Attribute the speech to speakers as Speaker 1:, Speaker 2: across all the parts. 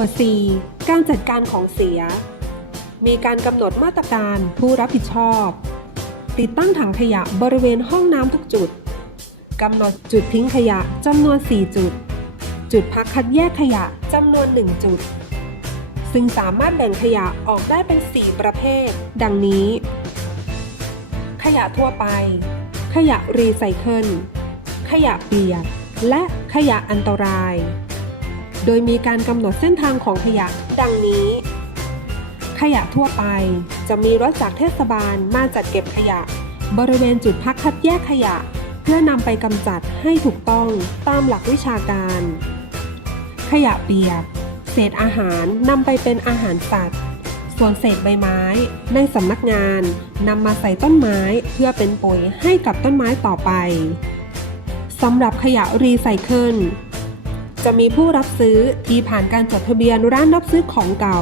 Speaker 1: ตัว C การจัดการของเสีย มีการกำหนดมาตรการผู้รับผิดชอบ ติดตั้งถังขยะบริเวณห้องน้ำทุกจุดกำหนดจุดทิ้งขยะจำนวน 4 จุด จุดพักคัดแยกขยะจำนวน 1 จุด ซึ่งสามารถแบ่งขยะออกได้เป็น 4 ประเภท ดังนี้ ขยะทั่วไป ขยะรีไซเคิล ขยะเปียก และขยะอันตราย โดยมีการกำหนดเส้นทางของขยะ ดังนี้ ขยะทั่วไปจะมีรถจากเทศบาลมาจัดเก็บขยะ บริเวณจุดพักคัดแยกขยะ เพื่อนำไปกำจัดให้ถูกต้องตามหลักวิชาการ ขยะเปียก เศษอาหารนำไปเป็นอาหารสัตว์ ส่วนเศษใบไม้ ในสำนักงานนำมาใส่ต้นไม้เพื่อเป็นปุ๋ยให้กับต้นไม้ต่อไปสำหรับขยะรีไซเคิล จะมีผู้รับซื้อที่ผ่านการจดทะเบียนร้านรับซื้อของเก่า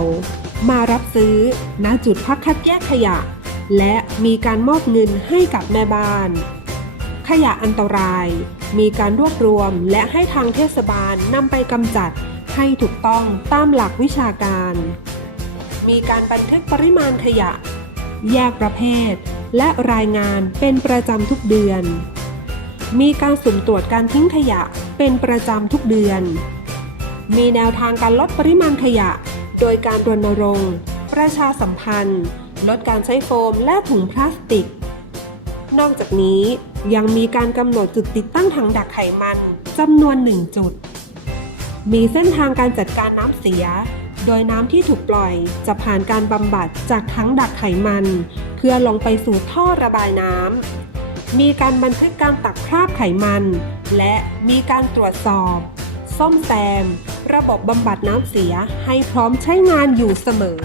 Speaker 1: มารับซื้อณจุดพักคัดแยกขยะ และมีการมอบเงินให้กับแม่บ้าน ขยะอันตราย มีการรวบรวมและให้ทางเทศบาลนำไปกำจัดให้ถูกต้องตามหลักวิชาการ มีการบันทึกปริมาณขยะ แยกประเภท และรายงานเป็นประจำทุกเดือน มีการสุ่มตรวจการทิ้งขยะเป็นประจำทุกเดือน มีแนวทางการลดปริมาณขยะ โดยการรณรงค์ ประชาสัมพันธ์ ลดการใช้โฟมและถุงพลาสติก นอกจากนี้ยังมีการกำหนดจุดติดตั้งถังดักไขมันจำนวน1จุด มีเส้นทางการจัดการน้ำเสีย โดยน้ำที่ถูกปล่อยจะผ่านการบำบัดจากถังดักไขมัน เพื่อลงไปสู่ท่อระบายน้ำ มีการบันทึกการตักคราบไขมัน และมีการตรวจสอบ ซ่อมแซม ระบบบำบัดน้ำเสียให้พร้อมใช้งานอยู่เสมอ